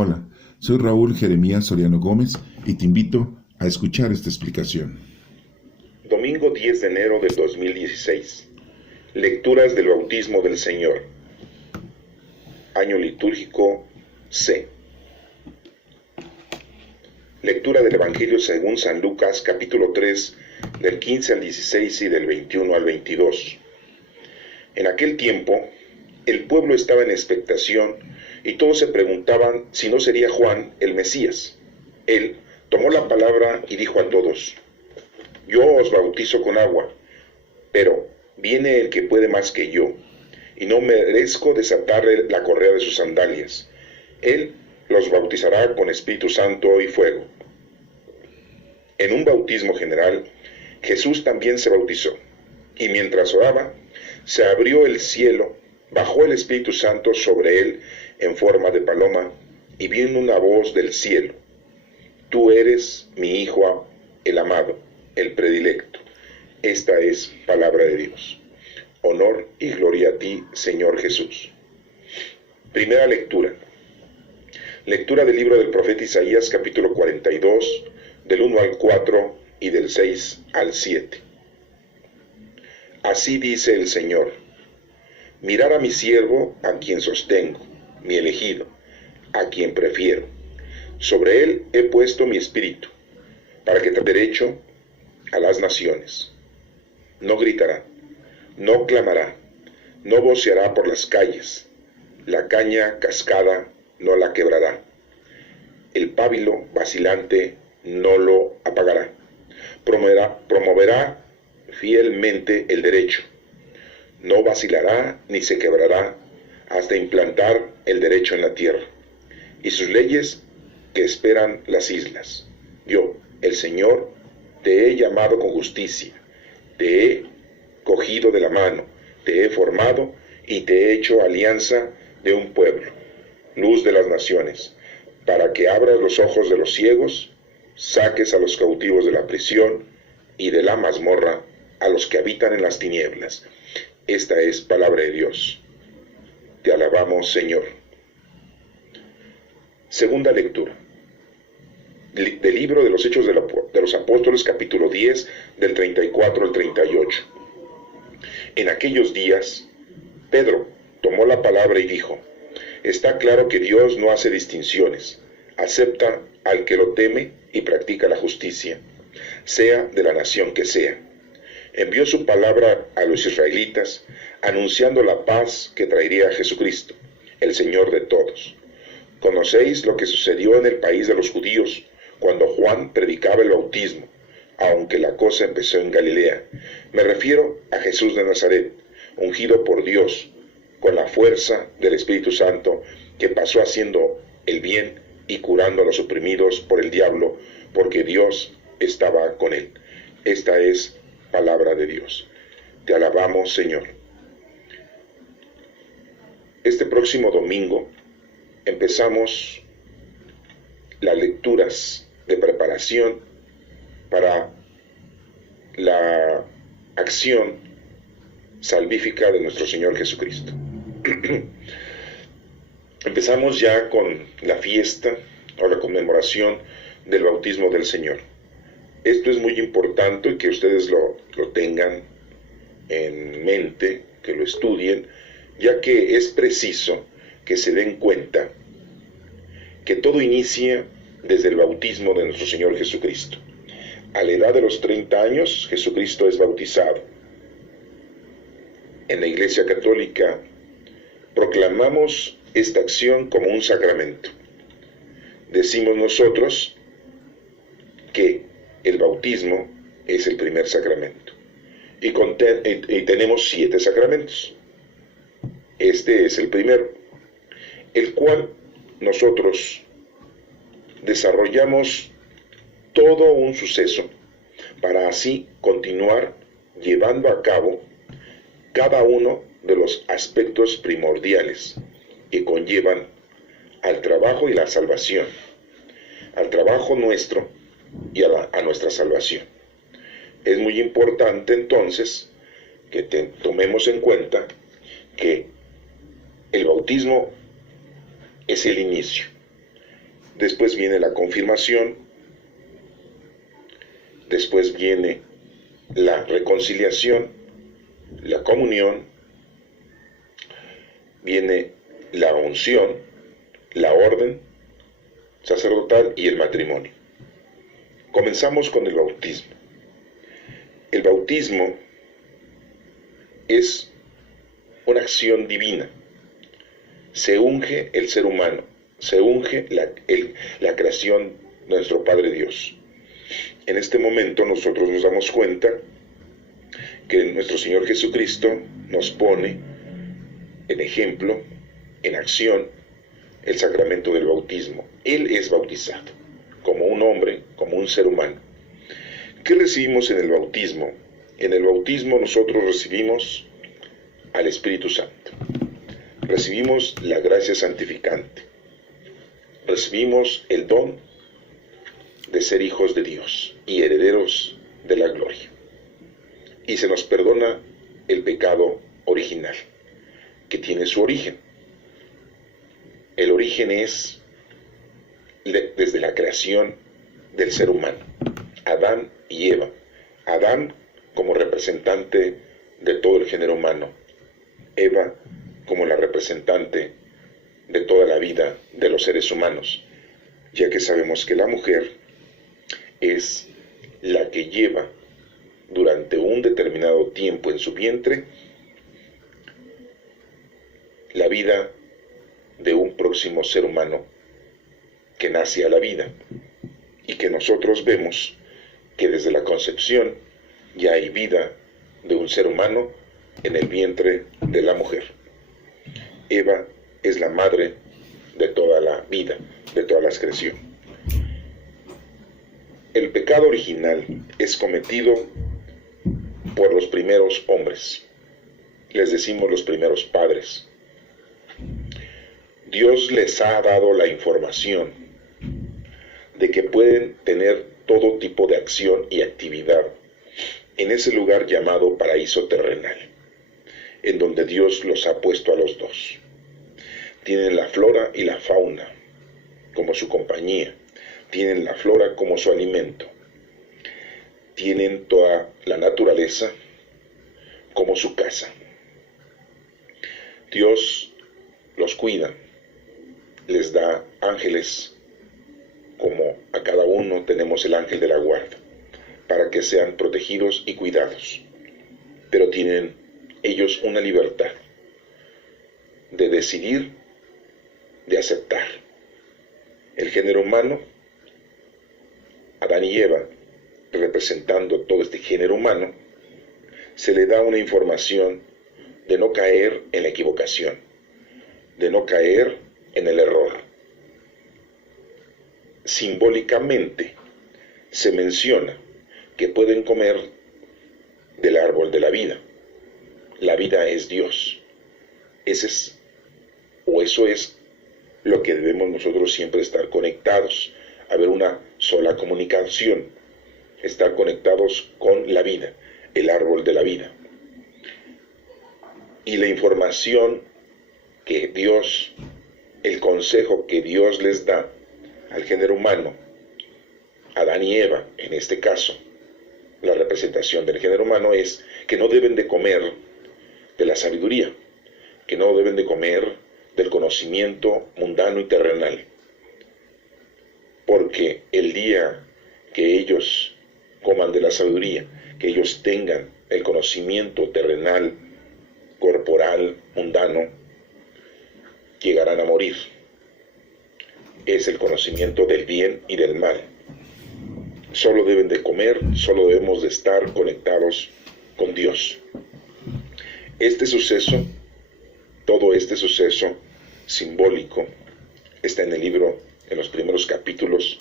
Hola, soy Raúl Jeremías Soriano Gómez y te invito a escuchar esta explicación. Domingo 10 de enero del 2016. Lecturas del bautismo del Señor. Año litúrgico C. Lectura del Evangelio según San Lucas, capítulo 3, del 15 al 16 y del 21 al 22. En aquel tiempo, el pueblo estaba en expectación y todos se preguntaban si no sería Juan el Mesías. Él tomó la palabra y dijo a todos: Yo os bautizo con agua, pero viene el que puede más que yo, y no merezco desatarle la correa de sus sandalias. Él los bautizará con Espíritu Santo y fuego. En un bautismo general, Jesús también se bautizó, y mientras oraba, se abrió el cielo, bajó el Espíritu Santo sobre él en forma de paloma, y vino una voz del cielo: Tú eres mi Hijo, el amado, el predilecto. Esta es palabra de Dios. Honor y gloria a ti, Señor Jesús. Primera lectura. Lectura del libro del profeta Isaías, capítulo 42, del 1 al 4 y del 6 al 7. Así dice el Señor: Mirad a mi siervo, a quien sostengo, mi elegido, a quien prefiero. Sobre él he puesto mi espíritu, para que trate derecho a las naciones. No gritará, no clamará, no voceará por las calles. La caña cascada no la quebrará. El pábilo vacilante no lo apagará. Promoverá fielmente el derecho. No vacilará ni se quebrará hasta implantar el derecho en la tierra, y sus leyes que esperan las islas. Yo, el Señor, te he llamado con justicia, te he cogido de la mano, te he formado y te he hecho alianza de un pueblo, luz de las naciones, para que abras los ojos de los ciegos, saques a los cautivos de la prisión y de la mazmorra a los que habitan en las tinieblas. Esta es palabra de Dios. Te alabamos, Señor. Segunda lectura. Del libro de los Hechos de los Apóstoles, capítulo 10, del 34 al 38. En aquellos días, Pedro tomó la palabra y dijo: Está claro que Dios no hace distinciones, acepta al que lo teme y practica la justicia, sea de la nación que sea. Envió su palabra a los israelitas, anunciando la paz que traería a Jesucristo, el Señor de todos. Conocéis lo que sucedió en el país de los judíos cuando Juan predicaba el bautismo, aunque la cosa empezó en Galilea. Me refiero a Jesús de Nazaret, ungido por Dios, con la fuerza del Espíritu Santo, que pasó haciendo el bien y curando a los oprimidos por el diablo, porque Dios estaba con él. Esta es palabra de Dios. Te alabamos, Señor. Este próximo domingo empezamos las lecturas de preparación para la acción salvífica de nuestro Señor Jesucristo. Empezamos ya con la fiesta o la conmemoración del bautismo del Señor. Esto es muy importante que ustedes lo tengan en mente, que lo estudien, ya que es preciso que se den cuenta que todo inicia desde el bautismo de nuestro Señor Jesucristo. A la edad de los 30 años, Jesucristo es bautizado. En la Iglesia Católica proclamamos esta acción como un sacramento. Decimos nosotros que el bautismo es el primer sacramento y tenemos 7 sacramentos. Este es el primero, el cual nosotros desarrollamos todo un suceso para así continuar llevando a cabo cada uno de los aspectos primordiales que conllevan al trabajo y la salvación, al trabajo nuestro y a nuestra salvación. Es muy importante entonces que tomemos en cuenta que el bautismo es el inicio. Después viene la confirmación, después viene la reconciliación, la comunión, viene la unción, la orden sacerdotal y el matrimonio. Comenzamos con el bautismo. El bautismo es una acción divina. Se unge el ser humano, se unge la creación de nuestro Padre Dios. En este momento nosotros nos damos cuenta que nuestro Señor Jesucristo nos pone en ejemplo, en acción, el sacramento del bautismo. Él es bautizado como un hombre, como un ser humano. ¿Qué recibimos en el bautismo? En el bautismo nosotros recibimos al Espíritu Santo. Recibimos la gracia santificante. Recibimos el don de ser hijos de Dios y herederos de la gloria. Y se nos perdona el pecado original, que tiene su origen. El origen es desde la creación del ser humano, Adán y Eva. Adán como representante de todo el género humano, Eva como la representante de toda la vida de los seres humanos, ya que sabemos que la mujer es la que lleva durante un determinado tiempo en su vientre la vida de un próximo ser humano que nace a la vida, y que nosotros vemos que desde la concepción ya hay vida de un ser humano en el vientre de la mujer. Eva es la madre de toda la vida, de toda la creación. El pecado original es cometido por los primeros hombres, les decimos los primeros padres. Dios les ha dado la información de que pueden tener todo tipo de acción y actividad en ese lugar llamado paraíso terrenal, en donde Dios los ha puesto a los dos. Tienen la flora y la fauna como su compañía, tienen la flora como su alimento, tienen toda la naturaleza como su casa. Dios los cuida, les da ángeles, como a cada uno tenemos el ángel de la guarda, para que sean protegidos y cuidados. Pero tienen ellos una libertad de decidir, de aceptar. El género humano, Adán y Eva, representando todo este género humano, se le da una información de no caer en la equivocación, de no caer en el error. Simbólicamente se menciona que pueden comer del árbol de la vida. La vida es Dios. Eso es lo que debemos nosotros siempre estar conectados, haber una sola comunicación, estar conectados con la vida, el árbol de la vida. Y la información que Dios, el consejo que Dios les da al género humano, Adán y Eva, en este caso, la representación del género humano es que no deben de comer de la sabiduría, que no deben de comer del conocimiento mundano y terrenal, porque el día que ellos coman de la sabiduría, que ellos tengan el conocimiento terrenal, corporal, mundano, llegarán a morir. Es el conocimiento del bien y del mal. Solo deben de comer, solo debemos de estar conectados con Dios. Este suceso, todo este suceso simbólico, está en el libro, en los primeros capítulos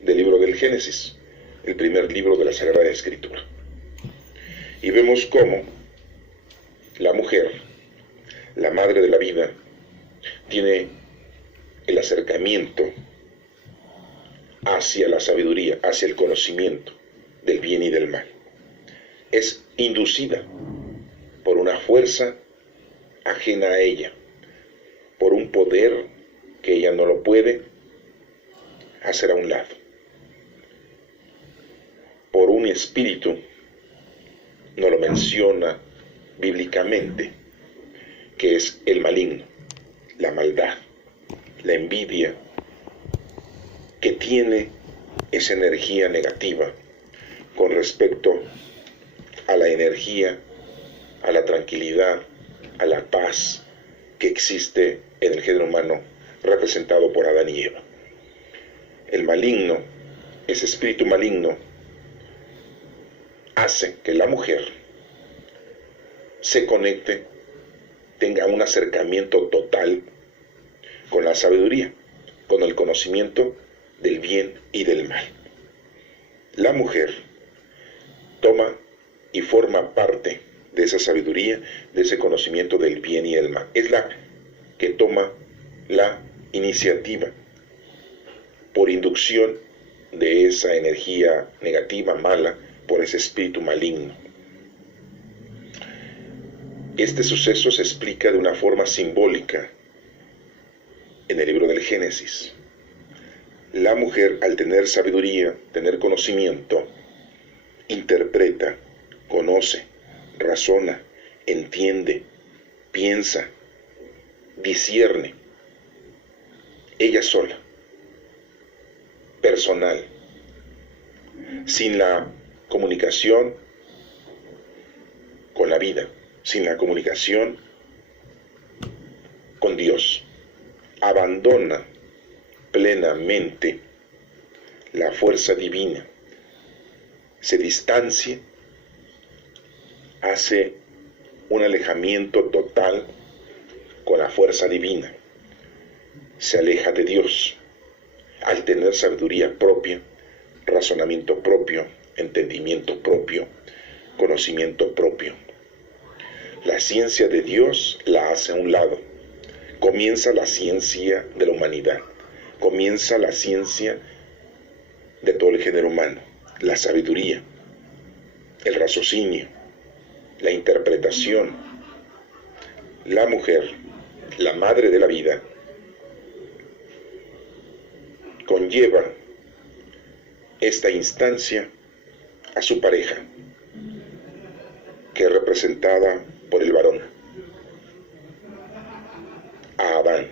del libro del Génesis, el primer libro de la Sagrada Escritura. Y vemos cómo la mujer, la madre de la vida, tiene el acercamiento hacia la sabiduría, hacia el conocimiento del bien y del mal. Es inducida por una fuerza ajena a ella, por un poder que ella no lo puede hacer a un lado por un espíritu, no lo menciona bíblicamente, que es el maligno, la maldad, la envidia, que tiene esa energía negativa con respecto a la energía, a la tranquilidad, a la paz que existe en el género humano representado por Adán y Eva. El maligno, ese espíritu maligno, hace que la mujer se conecte, tenga un acercamiento total con la sabiduría, con el conocimiento del bien y del mal. La mujer toma y forma parte de esa sabiduría, de ese conocimiento del bien y el mal. Es la que toma la iniciativa por inducción de esa energía negativa, mala, por ese espíritu maligno. Este suceso se explica de una forma simbólica en el libro del Génesis. La mujer, al tener sabiduría, tener conocimiento, interpreta, conoce, razona, entiende, piensa, discierne, ella sola, personal, sin la comunicación con la vida, sin la comunicación con Dios. Abandona plenamente la fuerza divina, se distancia, hace un alejamiento total con la fuerza divina, se aleja de Dios al tener sabiduría propia, razonamiento propio, entendimiento propio, conocimiento propio. La ciencia de Dios la hace a un lado. Comienza la ciencia de la humanidad, comienza la ciencia de todo el género humano, la sabiduría, el raciocinio, la interpretación. La mujer, la madre de la vida, conlleva esta instancia a su pareja, que es representada por el varón, a Adán.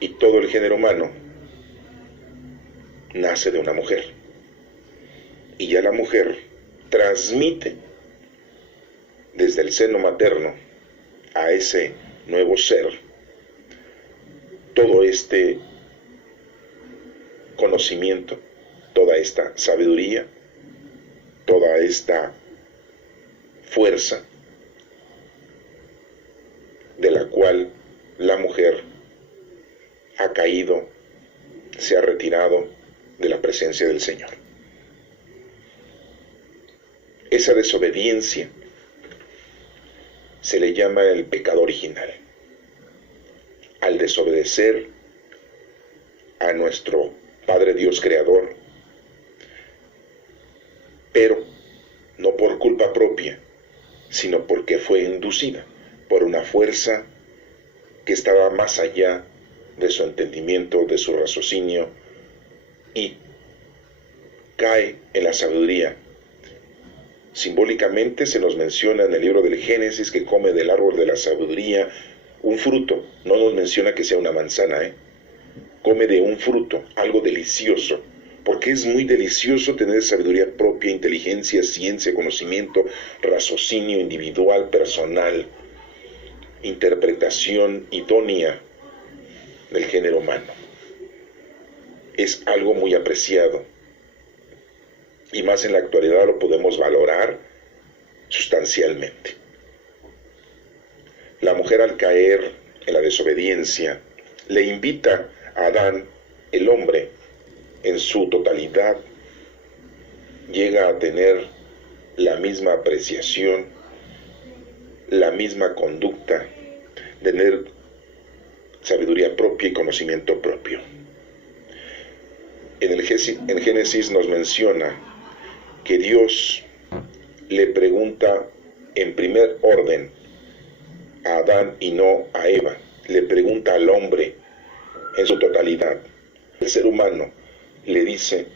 Y todo el género humano nace de una mujer. Y ya la mujer transmite desde el seno materno a ese nuevo ser todo este conocimiento, toda esta sabiduría, toda esta fuerza de la cual la mujer ha caído, se ha retirado de la presencia del Señor. Esa desobediencia se le llama el pecado original. Al desobedecer a nuestro Padre Dios Creador, pero no por culpa propia, sino porque fue inducida por una fuerza que estaba más allá de su entendimiento, de su raciocinio, y cae en la sabiduría. Simbólicamente se nos menciona en el libro del Génesis que come del árbol de la sabiduría un fruto. No nos menciona que sea una manzana, Come de un fruto, algo delicioso, porque es muy delicioso tener sabiduría propia, inteligencia, ciencia, conocimiento, raciocinio individual, personal, interpretación idónea del género humano. Es algo muy apreciado, y más en la actualidad lo podemos valorar sustancialmente. La mujer, al caer en la desobediencia, le invita a Adán, el hombre, en su totalidad, llega a tener la misma apreciación, la misma conducta, tener sabiduría propia y conocimiento propio. En Génesis nos menciona que Dios le pregunta en primer orden a Adán y no a Eva. Le pregunta al hombre en su totalidad. El ser humano le dice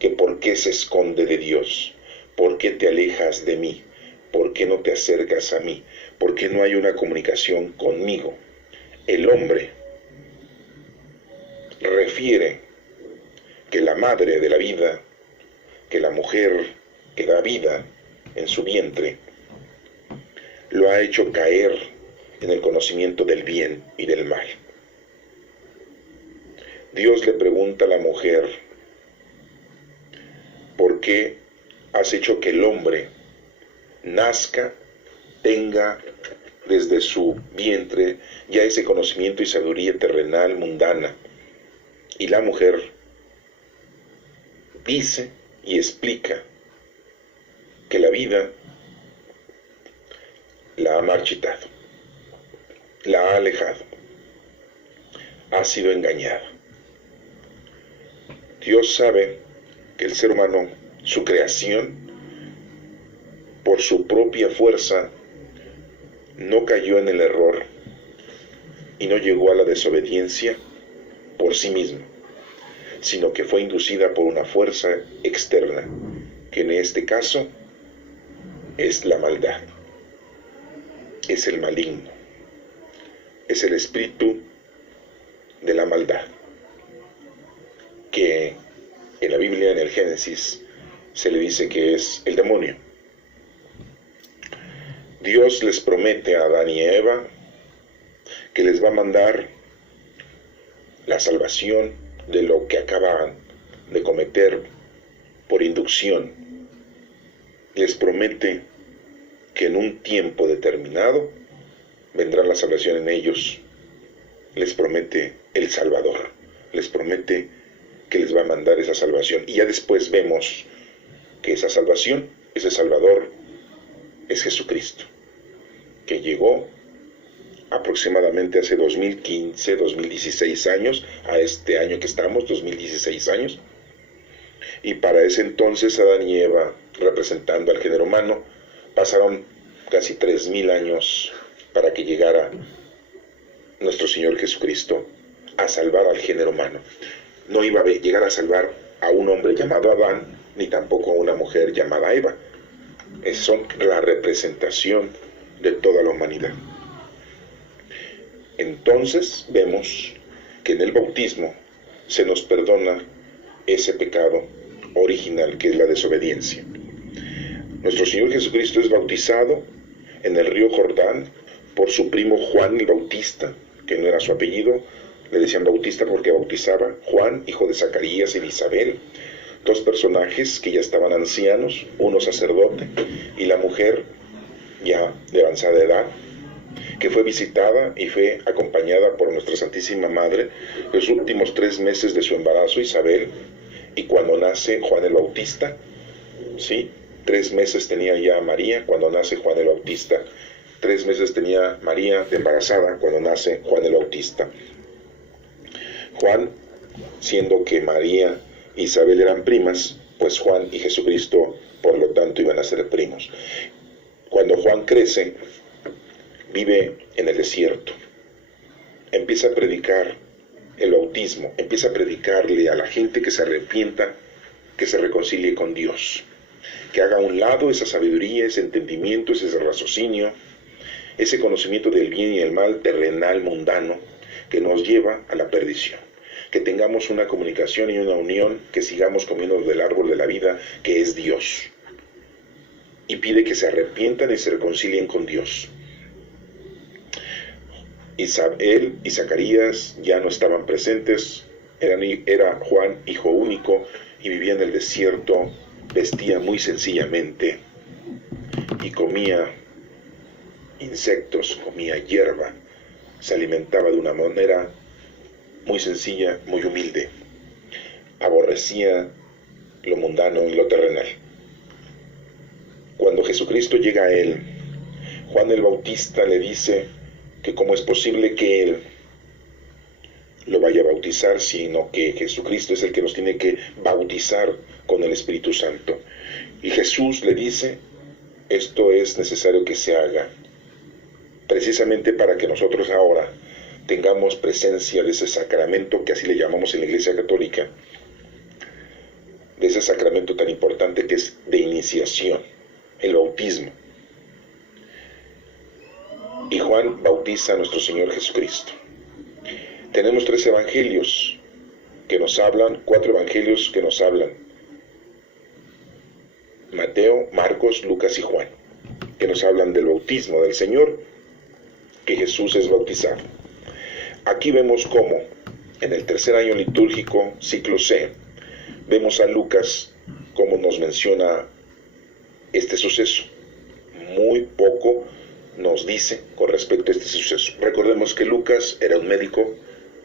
que por qué se esconde de Dios, por qué te alejas de mí, por qué no te acercas a mí, por qué no hay una comunicación conmigo. El hombre refiere que la madre de la vida, que la mujer que da vida en su vientre, lo ha hecho caer en el conocimiento del bien y del mal. Dios le pregunta a la mujer, ¿por qué has hecho que el hombre nazca, tenga desde su vientre ya ese conocimiento y sabiduría terrenal, mundana? Y la mujer dice y explica que la vida la ha marchitado, la ha alejado, ha sido engañada. Dios sabe que el ser humano, su creación, por su propia fuerza, no cayó en el error y no llegó a la desobediencia por sí mismo, sino que fue inducida por una fuerza externa, que en este caso es la maldad, es el maligno, es el espíritu de la maldad, que en la Biblia, en el Génesis, se le dice que es el demonio. Dios les promete a Adán y a Eva que les va a mandar la salvación de lo que acaban de cometer por inducción. Les promete que en un tiempo determinado vendrá la salvación en ellos. Les promete el Salvador. Les promete que les va a mandar esa salvación. Y ya después vemos que esa salvación, ese Salvador, es Jesucristo, que llegó aproximadamente hace 2015, 2016 años, a este año que estamos, 2016 años, y para ese entonces Adán y Eva, representando al género humano, pasaron casi 3000 años para que llegara nuestro Señor Jesucristo a salvar al género humano. No iba a llegar a salvar a un hombre llamado Adán, ni tampoco a una mujer llamada Eva. Son la representación de toda la humanidad. Entonces vemos que en el bautismo se nos perdona ese pecado original que es la desobediencia. Nuestro Señor Jesucristo es bautizado en el río Jordán por su primo Juan el Bautista, que no era su apellido, le decían Bautista porque bautizaba. Juan, hijo de Zacarías y de Isabel, dos personajes que ya estaban ancianos, uno sacerdote y la mujer ya de avanzada edad, que fue visitada y fue acompañada por nuestra Santísima Madre los últimos 3 meses de su embarazo, Isabel, y cuando nace Juan el Bautista, ¿sí? 3 meses tenía ya María cuando nace Juan el Bautista. 3 meses tenía María de embarazada cuando nace Juan el Bautista. Juan, siendo que María e Isabel eran primas, pues Juan y Jesucristo, por lo tanto, iban a ser primos. Cuando Juan crece, vive en el desierto, empieza a predicar el bautismo, empieza a predicarle a la gente que se arrepienta, que se reconcilie con Dios, que haga a un lado esa sabiduría, ese entendimiento, ese raciocinio, ese conocimiento del bien y el mal terrenal, mundano, que nos lleva a la perdición. Que tengamos una comunicación y una unión, que sigamos comiendo del árbol de la vida, que es Dios. Y pide que se arrepientan y se reconcilien con Dios. Isabel y Zacarías ya no estaban presentes, era Juan hijo único y vivía en el desierto, vestía muy sencillamente y comía insectos, comía hierba, se alimentaba de una manera muy sencilla, muy humilde, aborrecía lo mundano y lo terrenal. Cuando Jesucristo llega a él, Juan el Bautista le dice que cómo es posible que él lo vaya a bautizar, sino que Jesucristo es el que nos tiene que bautizar con el Espíritu Santo. Y Jesús le dice, esto es necesario que se haga, precisamente para que nosotros ahora tengamos presencia de ese sacramento que así le llamamos en la Iglesia Católica, de ese sacramento tan importante que es de iniciación, el bautismo. Y Juan bautiza a nuestro Señor Jesucristo. Tenemos 3 evangelios que nos hablan, 4 evangelios que nos hablan: Mateo, Marcos, Lucas y Juan, que nos hablan del bautismo del Señor, que Jesús es bautizado. Aquí vemos cómo, en el tercer año litúrgico, ciclo C, vemos a Lucas cómo nos menciona este suceso. Muy poco nos dice con respecto a este suceso. Recordemos que Lucas era un médico,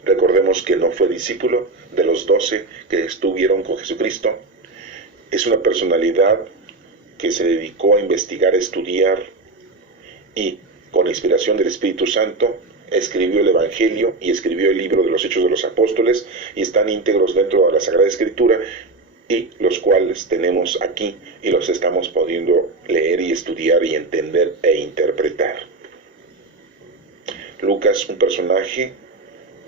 recordemos que no fue discípulo de los 12 que estuvieron con Jesucristo. Es una personalidad que se dedicó a investigar, a estudiar, y con la inspiración del Espíritu Santo escribió el Evangelio y escribió el libro de los Hechos de los Apóstoles, y están íntegros dentro de la Sagrada Escritura, y los cuales tenemos aquí y los estamos pudiendo leer y estudiar y entender e interpretar. Lucas, un personaje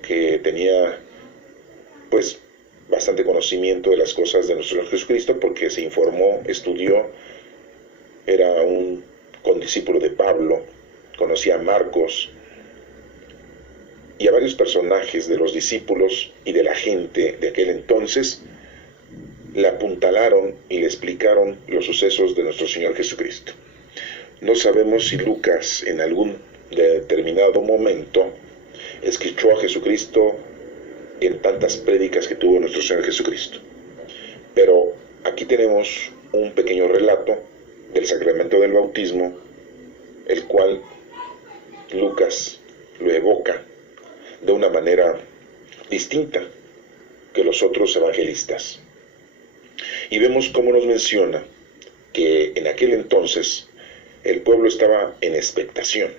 que tenía pues bastante conocimiento de las cosas de nuestro Señor Jesucristo, porque se informó, estudió, era un condiscípulo de Pablo, conocía a Marcos y a varios personajes de los discípulos y de la gente de aquel entonces. Le apuntalaron y le explicaron los sucesos de nuestro Señor Jesucristo. No sabemos si Lucas en algún determinado momento escuchó a Jesucristo en tantas prédicas que tuvo nuestro Señor Jesucristo, pero aquí tenemos un pequeño relato del sacramento del bautismo, el cual Lucas lo evoca de una manera distinta que los otros evangelistas. Y vemos cómo nos menciona que en aquel entonces el pueblo estaba en expectación,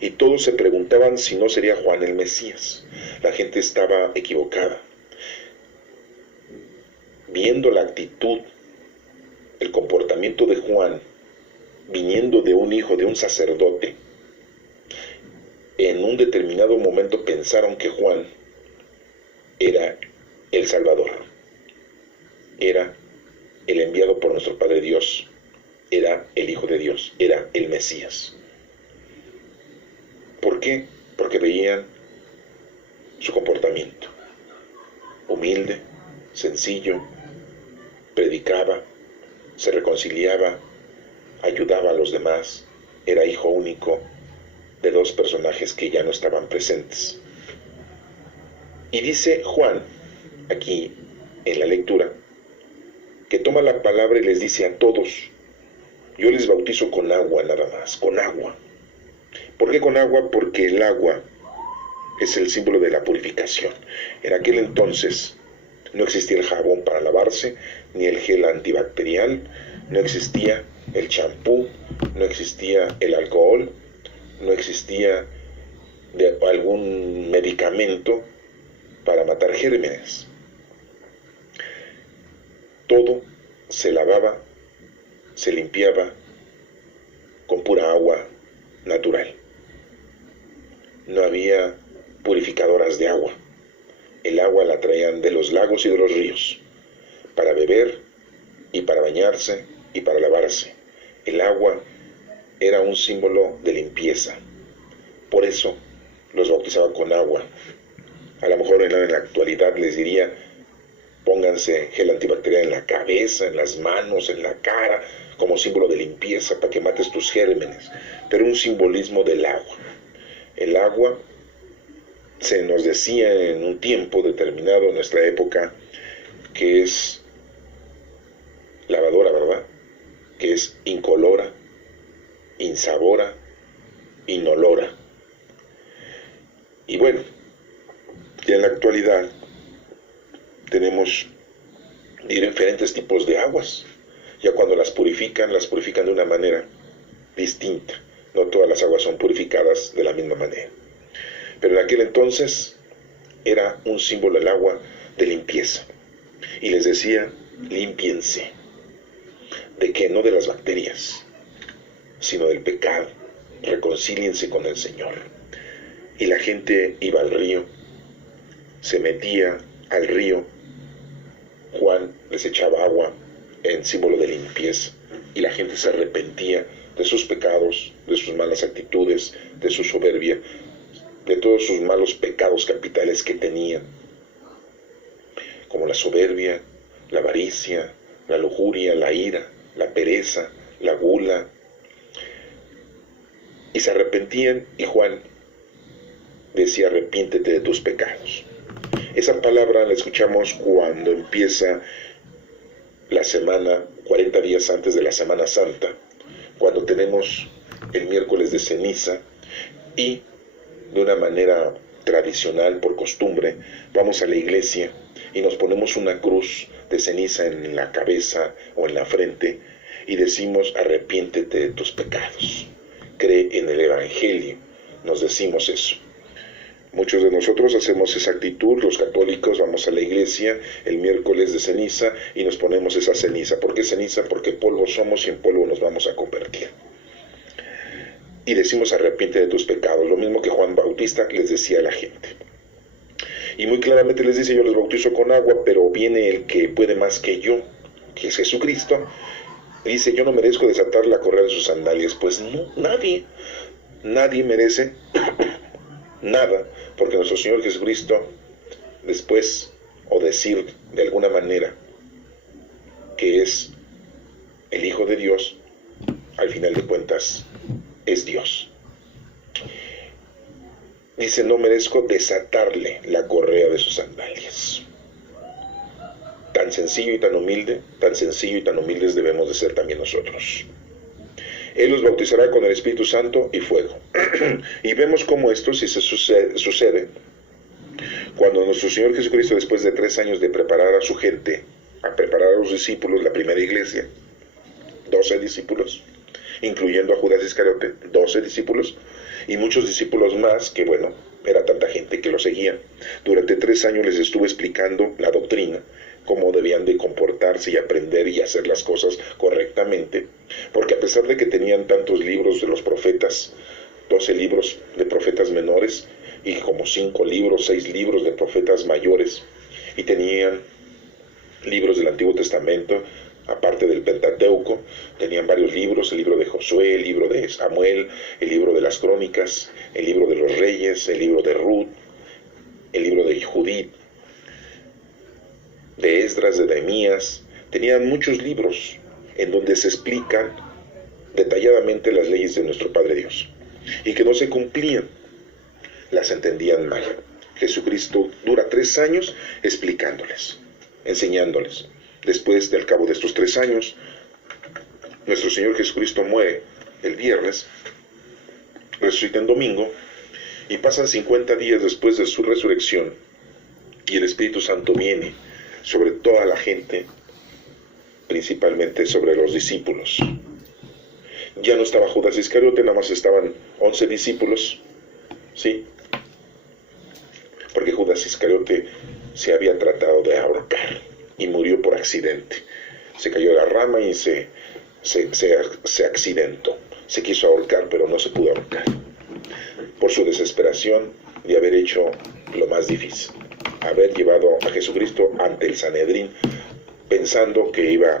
y todos se preguntaban si no sería Juan el Mesías. La gente estaba equivocada. Viendo la actitud, el comportamiento de Juan, viniendo de un hijo de un sacerdote, en un determinado momento pensaron que Juan era el Salvador, era el enviado por nuestro Padre Dios, era el Hijo de Dios, era el Mesías. ¿Por qué? Porque veían su comportamiento humilde, sencillo, predicaba, se reconciliaba, ayudaba a los demás, era hijo único de 2 personajes que ya no estaban presentes. Y dice Juan, aquí en la lectura, que toma la palabra y les dice a todos: yo les bautizo con agua nada más, con agua. ¿Por qué con agua? Porque el agua es el símbolo de la purificación. En aquel entonces no existía el jabón para lavarse, ni el gel antibacterial, no existía el champú, no existía el alcohol, no existía algún medicamento para matar gérmenes. Todo se lavaba, se limpiaba con pura agua natural. No había purificadoras de agua. El agua la traían de los lagos y de los ríos, para beber y para bañarse y para lavarse. El agua era un símbolo de limpieza. Por eso los bautizaban con agua. A lo mejor en la actualidad les diría: pónganse gel antibacterial en la cabeza, en las manos, en la cara, como símbolo de limpieza, para que mates tus gérmenes. Pero un simbolismo del agua. El agua, se nos decía en un tiempo determinado, en nuestra época, que es lavadora, ¿verdad? Que es incolora, insabora, inolora. Y bueno, ya en la actualidad tenemos diferentes tipos de aguas. Ya cuando las purifican de una manera distinta. No todas las aguas son purificadas de la misma manera. Pero en aquel entonces era un símbolo el agua de limpieza. Y les decía: límpiense. ¿De qué? No de las bacterias, sino del pecado. Reconcíliense con el Señor. y la gente iba al río, se metía al río. Juan les echaba agua en símbolo de limpieza y la gente se arrepentía de sus pecados, de sus malas actitudes, de su soberbia, de todos sus malos pecados capitales que tenían, como la soberbia, la avaricia, la lujuria, la ira, la pereza, la gula. Y se arrepentían y Juan decía: arrepiéntete de tus pecados. Esa palabra la escuchamos cuando empieza la semana, 40 días antes de la Semana Santa, cuando tenemos el miércoles de ceniza y de una manera tradicional, por costumbre, vamos a la iglesia y nos ponemos una cruz de ceniza en la cabeza o en la frente y decimos: arrepiéntete de tus pecados, cree en el Evangelio. Nos decimos eso. Muchos de nosotros hacemos esa actitud. Los católicos vamos a la iglesia el miércoles de ceniza y nos ponemos esa ceniza. ¿Por qué ceniza? Porque polvo somos y en polvo nos vamos a convertir. Y decimos: arrepiéntete de tus pecados, lo mismo que Juan Bautista les decía a la gente. Y muy claramente les dice: yo les bautizo con agua, pero viene el que puede más que yo, que es Jesucristo. Y dice: yo no merezco desatar la correa de sus sandalias. Pues no, nadie merece nada, porque nuestro Señor Jesucristo, después, o decir de alguna manera que es el Hijo de Dios, al final de cuentas es Dios. Dice: no merezco desatarle la correa de sus sandalias. Tan sencillo y tan humilde, tan sencillo y tan humildes debemos de ser también nosotros. Él los bautizará con el Espíritu Santo y fuego. Y vemos cómo esto sí se sucede cuando nuestro Señor Jesucristo, después de 3 años de preparar a su gente, a preparar a los discípulos, la primera iglesia, 12 discípulos, incluyendo a Judas Iscariote, 12 discípulos, y muchos discípulos más, que bueno, era tanta gente que lo seguía. Durante 3 años les estuvo explicando la doctrina, cómo debían de comportarse y aprender y hacer las cosas correctamente, porque a pesar de que tenían tantos libros de los profetas, 12 libros de profetas menores y como 5 libros, 6 libros de profetas mayores, y tenían libros del Antiguo Testamento, aparte del Pentateuco, tenían varios libros: el libro de Josué, el libro de Samuel, el libro de las Crónicas, el libro de los Reyes, el libro de Ruth, el libro de Judith, de Esdras, de Nehemías. Tenían muchos libros en donde se explican detalladamente las leyes de nuestro Padre Dios, y que no se cumplían, las entendían mal. Jesucristo dura 3 años explicándoles, enseñándoles. Después, al cabo de estos 3 años, nuestro Señor Jesucristo muere el viernes, resucita en domingo, y pasan 50 días después de su resurrección, y el Espíritu Santo viene sobre toda la gente, principalmente sobre los discípulos. Ya no estaba Judas Iscariote, nada más estaban 11 discípulos, ¿sí? Porque Judas Iscariote se había tratado de ahorcar y murió por accidente. Se cayó de la rama y se accidentó. Se quiso ahorcar, pero no se pudo ahorcar, por su desesperación de haber hecho lo más difícil: haber llevado a Jesucristo ante el Sanedrín, pensando que iba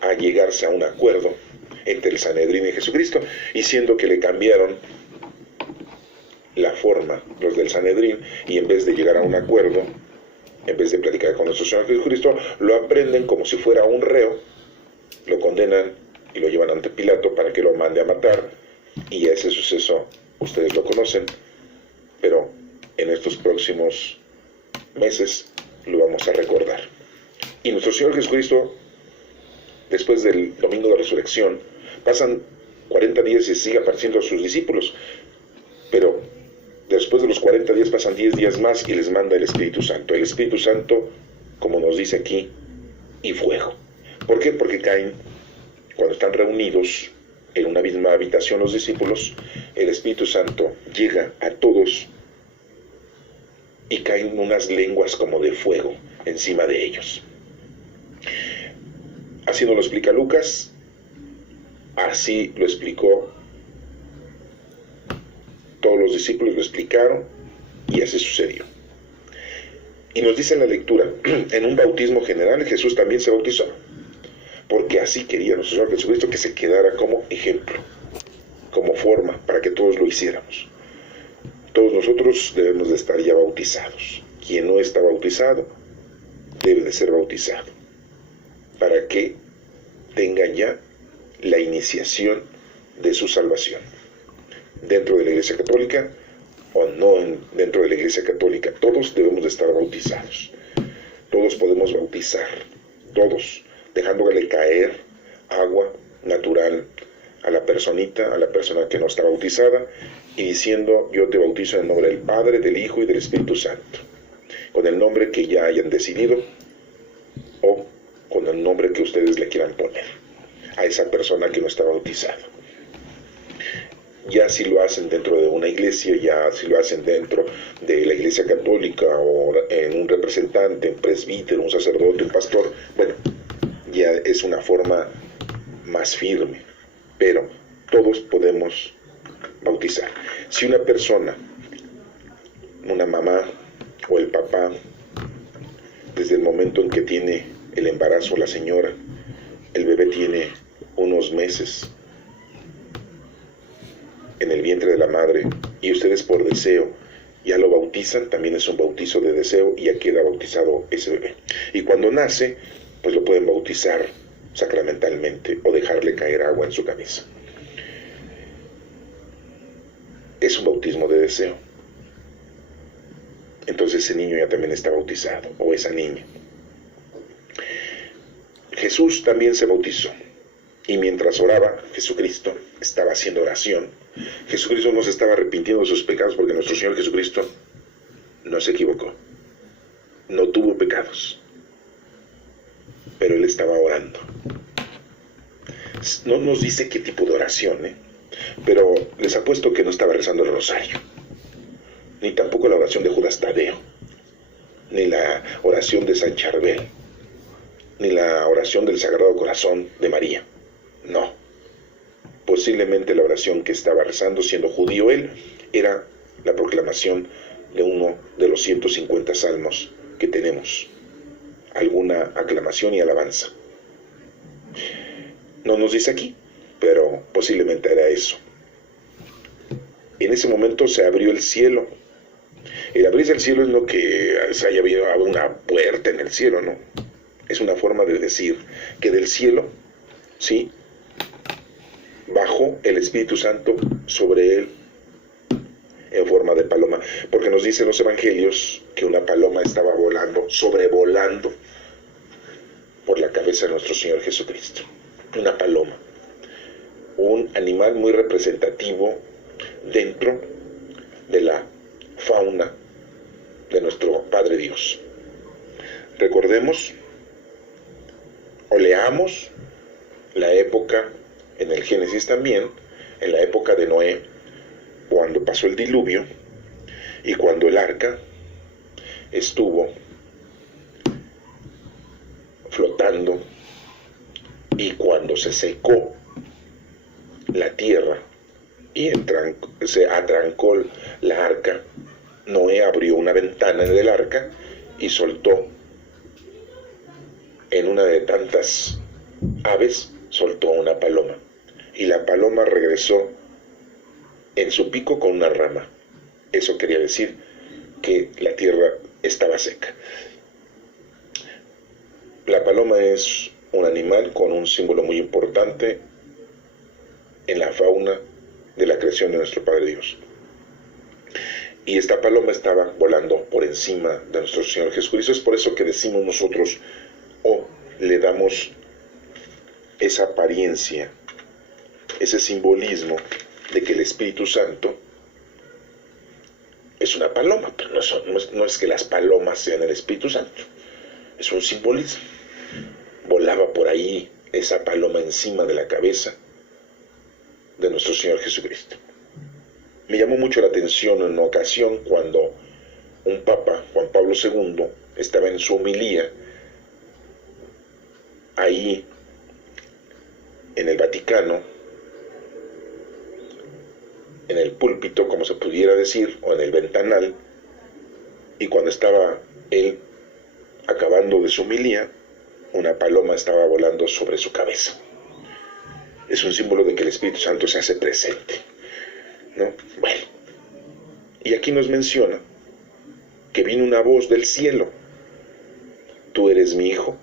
a llegarse a un acuerdo entre el Sanedrín y Jesucristo, y siendo que le cambiaron la forma los del Sanedrín, y en vez de llegar a un acuerdo, en vez de platicar con nuestro Señor Jesucristo, lo aprenden como si fuera un reo, lo condenan y lo llevan ante Pilato para que lo mande a matar. Y ese suceso ustedes lo conocen, pero en estos próximos meses lo vamos a recordar. Y nuestro Señor Jesucristo, después del domingo de resurrección, pasan 40 días y sigue apareciendo a sus discípulos, pero después de los 40 días pasan 10 días más y les manda el Espíritu Santo. El Espíritu Santo, como nos dice aquí, y fuego. ¿Por qué? Porque caen, cuando están reunidos en una misma habitación los discípulos, el Espíritu Santo llega a todos y caen unas lenguas como de fuego encima de ellos. Así nos lo explica Lucas, así lo explicó Todos los discípulos lo explicaron y así sucedió. Y nos dice en la lectura, en un bautismo general Jesús también se bautizó, porque así quería nuestro Señor Jesucristo que se quedara como ejemplo, como forma para que todos lo hiciéramos. Todos nosotros debemos de estar ya bautizados. Quien no está bautizado debe de ser bautizado para que tenga ya la iniciación de su salvación. Dentro de la Iglesia Católica o no dentro de la Iglesia Católica, todos debemos de estar bautizados. Todos podemos bautizar, todos, dejándole caer agua natural a la personita, a la persona que no está bautizada, y diciendo: yo te bautizo en el nombre del Padre, del Hijo y del Espíritu Santo, con el nombre que ya hayan decidido o con el nombre que ustedes le quieran poner a esa persona que no está bautizada. Ya si lo hacen dentro de una iglesia, ya si lo hacen dentro de la Iglesia Católica o en un representante, un presbítero, un sacerdote, un pastor, bueno, ya es una forma más firme, pero todos podemos bautizar. Si una persona, una mamá o el papá, desde el momento en que tiene el embarazo la señora, el bebé tiene unos meses en el vientre de la madre, y ustedes por deseo ya lo bautizan, también es un bautizo de deseo y ya queda bautizado ese bebé. Y cuando nace, pues lo pueden bautizar sacramentalmente o dejarle caer agua en su cabeza. Es un bautismo de deseo. Entonces ese niño ya también está bautizado, o esa niña. Jesús también se bautizó, y mientras oraba, Jesucristo estaba haciendo oración. Jesucristo no se estaba arrepintiendo de sus pecados, porque nuestro Señor Jesucristo no se equivocó, no tuvo pecados, pero Él estaba orando. No nos dice qué tipo de oración, pero les apuesto que no estaba rezando el rosario, ni tampoco la oración de Judas Tadeo, ni la oración de San Charbel, ni la oración del Sagrado Corazón de María. No. Posiblemente la oración que estaba rezando, siendo judío él, era la proclamación de uno de los 150 salmos que tenemos, alguna aclamación y alabanza. No nos dice aquí, pero posiblemente era eso. En ese momento se abrió el cielo. El abrirse el cielo es lo que había una puerta en el cielo, ¿no? Es una forma de decir que del cielo, ¿sí?, bajó el Espíritu Santo sobre él en forma de paloma, porque nos dicen los evangelios que una paloma estaba volando, sobrevolando por la cabeza de nuestro Señor Jesucristo. Una paloma, un animal muy representativo dentro de la fauna de nuestro Padre Dios. Recordemos o leamos la época en el Génesis también, en la época de Noé, cuando pasó el diluvio y cuando el arca estuvo flotando y cuando se secó la tierra y se atrancó la arca, Noé abrió una ventana en el arca y soltó en una de tantas aves, soltó una paloma. Y la paloma regresó en su pico con una rama. Eso quería decir que la tierra estaba seca. La paloma es un animal con un símbolo muy importante en la fauna de la creación de nuestro Padre Dios. Y esta paloma estaba volando por encima de nuestro Señor Jesucristo. Es por eso que decimos nosotros, o le damos esa apariencia, ese simbolismo de que el Espíritu Santo es una paloma, pero no es que las palomas sean el Espíritu Santo, es un simbolismo. Volaba por ahí esa paloma encima de la cabeza de nuestro Señor Jesucristo. Me llamó mucho la atención en una ocasión cuando un papa, Juan Pablo II, estaba en su homilía ahí en el Vaticano, en el púlpito, como se pudiera decir, o en el ventanal, y cuando estaba él acabando de su homilía, una paloma estaba volando sobre su cabeza. Es un símbolo de que el Espíritu Santo se hace presente, ¿no? Bueno, y aquí nos menciona que vino una voz del cielo: tú eres mi hijo,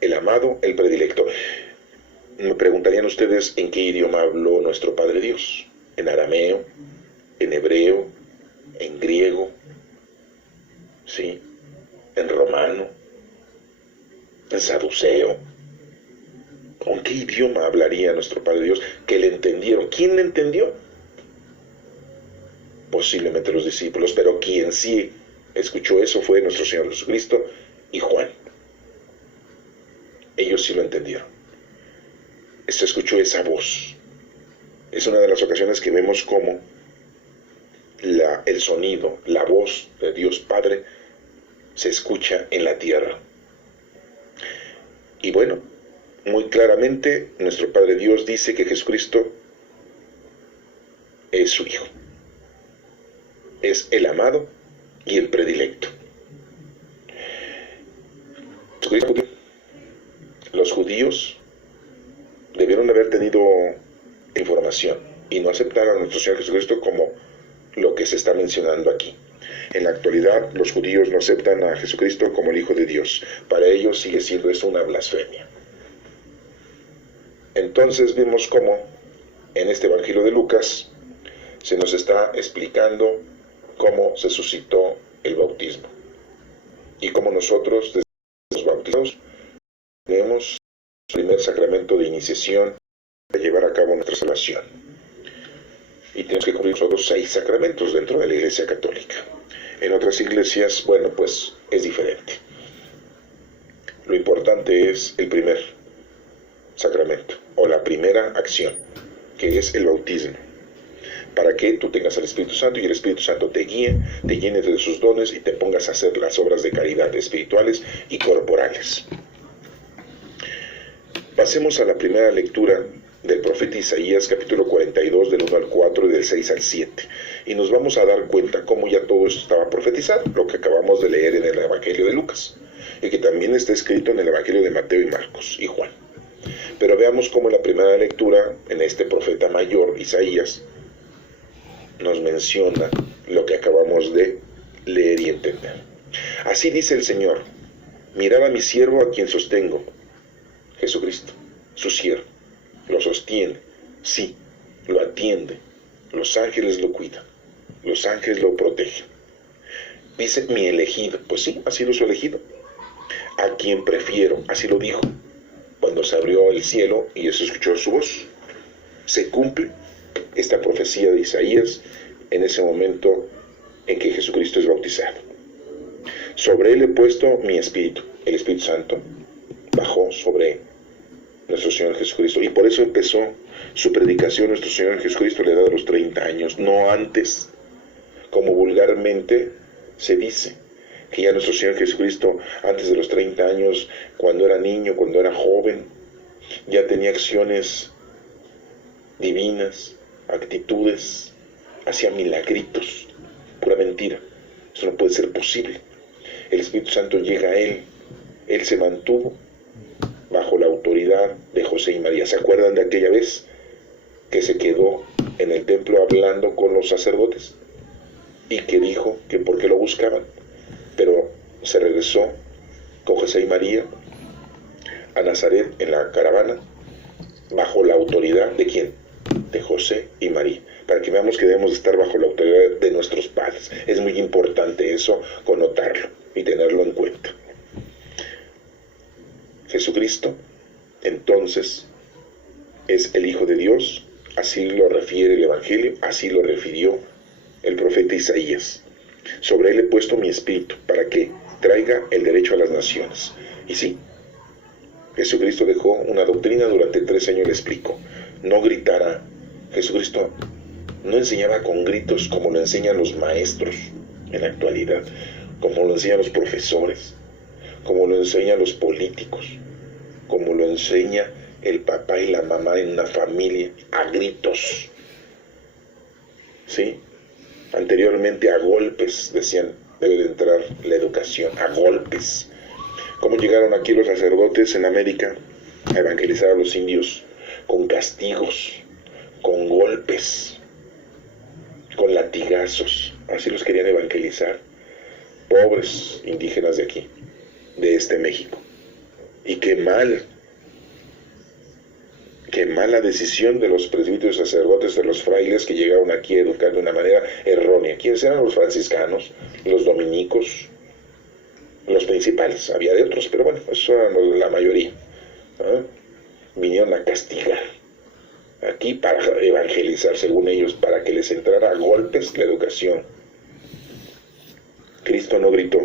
el amado, el predilecto. Me preguntarían ustedes en qué idioma habló nuestro Padre Dios. En arameo, en hebreo, en griego, ¿sí? En romano, en saduceo. ¿Con qué idioma hablaría nuestro Padre Dios que le entendieron? ¿Quién le entendió? Posiblemente los discípulos, pero quien sí escuchó eso fue nuestro Señor Jesucristo y Juan. Ellos sí lo entendieron. Se escuchó esa voz. Es una de las ocasiones que vemos cómo el sonido, la voz de Dios Padre se escucha en la tierra. Y bueno, muy claramente nuestro Padre Dios dice que Jesucristo es su Hijo. Es el amado y el predilecto. Los judíos debieron haber tenido información y no aceptar a nuestro Señor Jesucristo como lo que se está mencionando aquí. En la actualidad, los judíos no aceptan a Jesucristo como el Hijo de Dios. Para ellos sigue siendo eso una blasfemia. Entonces vimos cómo en este Evangelio de Lucas se nos está explicando cómo se suscitó el bautismo y cómo nosotros, desde los bautizados, tenemos el primer sacramento de iniciación para llevar a cabo nuestra salvación. Y tenemos que cumplir nosotros 6 sacramentos dentro de la Iglesia Católica. En otras iglesias, bueno, pues es diferente. Lo importante es el primer sacramento o la primera acción, que es el bautismo, para que tú tengas al Espíritu Santo y el Espíritu Santo te guíe, te llene de sus dones y te pongas a hacer las obras de caridad espirituales y corporales. Pasemos a la primera lectura del profeta Isaías, capítulo 42, del 1 al 4 y del 6 al 7. Y nos vamos a dar cuenta cómo ya todo esto estaba profetizado, lo que acabamos de leer en el Evangelio de Lucas, y que también está escrito en el Evangelio de Mateo y Marcos y Juan. Pero veamos cómo en la primera lectura, en este profeta mayor, Isaías, nos menciona lo que acabamos de leer y entender. Así dice el Señor: mirad a mi siervo a quien sostengo, Jesucristo, su siervo, lo sostiene, sí, lo atiende, los ángeles lo cuidan, los ángeles lo protegen. Dice mi elegido, pues sí, ha sido su elegido, a quien prefiero, así lo dijo, cuando se abrió el cielo y se escuchó su voz. Se cumple esta profecía de Isaías en ese momento en que Jesucristo es bautizado. Sobre él he puesto mi espíritu, el Espíritu Santo bajó sobre nuestro Señor Jesucristo, y por eso empezó su predicación nuestro Señor Jesucristo a la edad de los 30 años, no antes, como vulgarmente se dice, que ya nuestro Señor Jesucristo antes de los 30 años, cuando era niño, cuando era joven, ya tenía acciones divinas, actitudes, hacía milagritos. Pura mentira, eso no puede ser posible. El Espíritu Santo llega a él se mantuvo bajo la autoridad de José y María. ¿Se acuerdan de aquella vez que se quedó en el templo hablando con los sacerdotes y que dijo que por qué lo buscaban? Pero se regresó con José y María a Nazaret en la caravana bajo la autoridad ¿de quién? De José y María, para que veamos que debemos estar bajo la autoridad de nuestros padres. Es muy importante eso, connotarlo y tenerlo en cuenta. Jesucristo, entonces, es el Hijo de Dios, así lo refiere el Evangelio, así lo refirió el profeta Isaías. Sobre él he puesto mi espíritu, para que traiga el derecho a las naciones. Y sí, Jesucristo dejó una doctrina durante 3 años, le explicó. No gritará. Jesucristo no enseñaba con gritos como lo enseñan los maestros en la actualidad, como lo enseñan los profesores, como lo enseñan los políticos, como lo enseña el papá y la mamá en una familia, a gritos. ¿sí? Anteriormente a golpes, decían, debe de entrar la educación, a golpes. ¿Cómo llegaron aquí los sacerdotes en América a evangelizar a los indios? Con castigos, con golpes, con latigazos. Así los querían evangelizar. Pobres indígenas de aquí, de este México. Y qué mala decisión de los presbíteros sacerdotes, de los frailes que llegaron aquí a educar de una manera errónea. ¿Quiénes eran los franciscanos? Los dominicos, los principales. Había de otros, pero bueno, esos eran la mayoría. Vinieron a castigar aquí para evangelizar, según ellos, para que les entrara a golpes la educación. Cristo no gritó,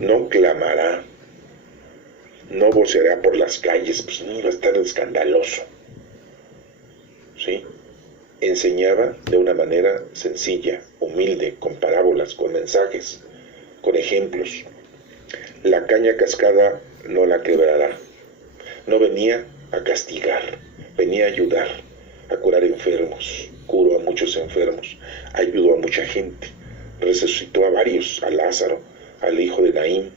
no clamará, no voceará por las calles, pues no iba a estar escandaloso. ¿Sí? Enseñaba de una manera sencilla, humilde, con parábolas, con mensajes, con ejemplos. La caña cascada no la quebrará. No venía a castigar, venía a ayudar, a curar enfermos. Curó a muchos enfermos, ayudó a mucha gente, resucitó a varios, a Lázaro, al hijo de Naín,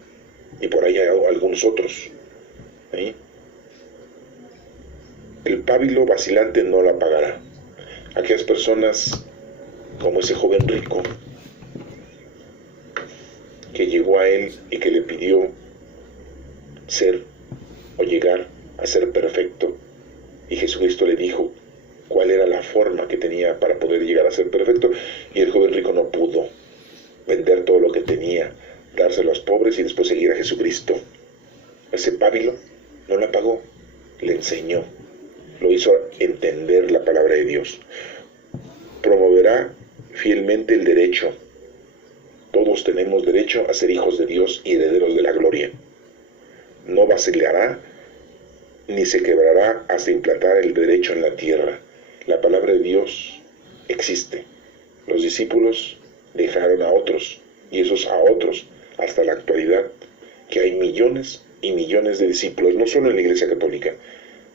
y por ahí a algunos otros. ¿Sí? El pábilo vacilante no la pagará. Aquellas personas, como ese joven rico, que llegó a él y que le pidió ser o llegar a ser perfecto, y Jesucristo le dijo cuál era la forma que tenía para poder llegar a ser perfecto, y el joven rico no pudo vender todo lo que tenía, dárselo a los pobres y después seguir a Jesucristo. Ese pábilo no la pagó, le enseñó, lo hizo entender la palabra de Dios. Promoverá fielmente el derecho. Todos tenemos derecho a ser hijos de Dios y herederos de la gloria. No vacilará ni se quebrará hasta implantar el derecho en la tierra. La palabra de Dios existe. Los discípulos dejaron a otros, y esos a otros, hasta la actualidad, que hay millones y millones de discípulos, no solo en la Iglesia Católica,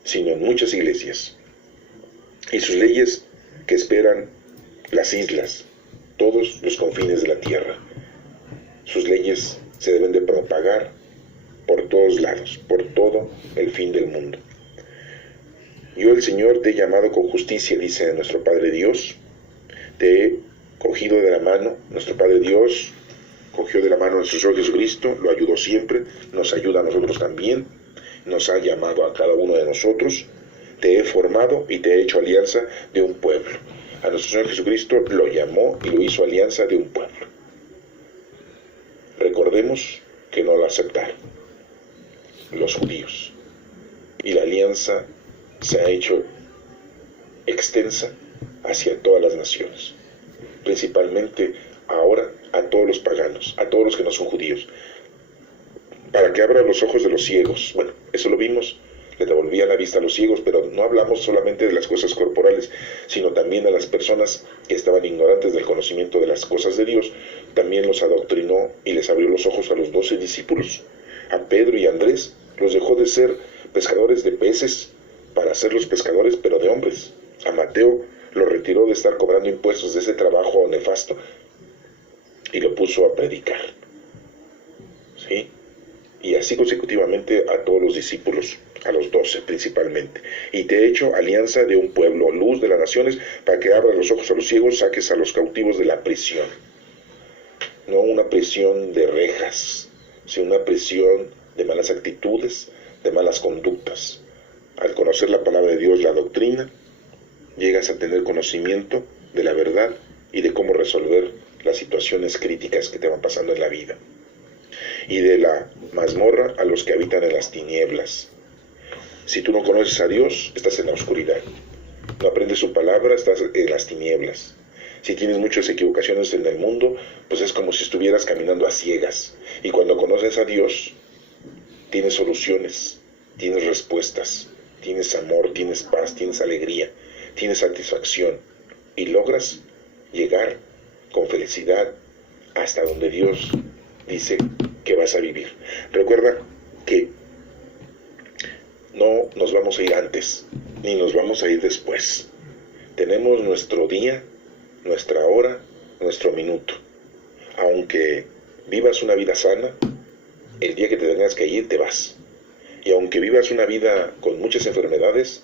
sino en muchas iglesias. Y sus leyes que esperan las islas, todos los confines de la tierra. Sus leyes se deben de propagar por todos lados, por todo el fin del mundo. Yo, el Señor, te he llamado con justicia, dice nuestro Padre Dios. Te he cogido de la mano, nuestro Padre Dios cogió de la mano a nuestro Señor Jesucristo, lo ayudó siempre, nos ayuda a nosotros también, nos ha llamado a cada uno de nosotros. Te he formado y te he hecho alianza de un pueblo. A nuestro Señor Jesucristo lo llamó y lo hizo alianza de un pueblo. Recordemos que no lo aceptaron los judíos, y la alianza se ha hecho extensa hacia todas las naciones, principalmente ahora a todos los paganos, a todos los que no son judíos, para que abra los ojos de los ciegos. Bueno, eso lo vimos, le devolvía la vista a los ciegos, pero no hablamos solamente de las cosas corporales, sino también a las personas que estaban ignorantes del conocimiento de las cosas de Dios. También los adoctrinó y les abrió los ojos a los 12 discípulos. A Pedro y a Andrés los dejó de ser pescadores de peces para hacerlos pescadores, pero de hombres. A Mateo lo retiró de estar cobrando impuestos de ese trabajo nefasto y lo puso a predicar. ¿Sí? Y así consecutivamente a todos los discípulos, a los 12 principalmente. Y te he hecho alianza de un pueblo, luz de las naciones, para que abras los ojos a los ciegos, saques a los cautivos de la prisión. No una prisión de rejas, sino una prisión de malas actitudes, de malas conductas. Al conocer la palabra de Dios, la doctrina, llegas a tener conocimiento de la verdad y de cómo resolver las situaciones críticas que te van pasando en la vida. Y de la mazmorra a los que habitan en las tinieblas. Si tú no conoces a Dios, estás en la oscuridad. No aprendes su palabra, estás en las tinieblas. Si tienes muchas equivocaciones en el mundo, pues es como si estuvieras caminando a ciegas. Y cuando conoces a Dios, tienes soluciones, tienes respuestas, tienes amor, tienes paz, tienes alegría, tienes satisfacción. Y logras llegar con felicidad hasta donde Dios dice que vas a vivir. Recuerda que no nos vamos a ir antes, ni nos vamos a ir después. Tenemos nuestro día, nuestra hora, nuestro minuto. Aunque vivas una vida sana, el día que te tengas que ir, te vas. Y aunque vivas una vida con muchas enfermedades,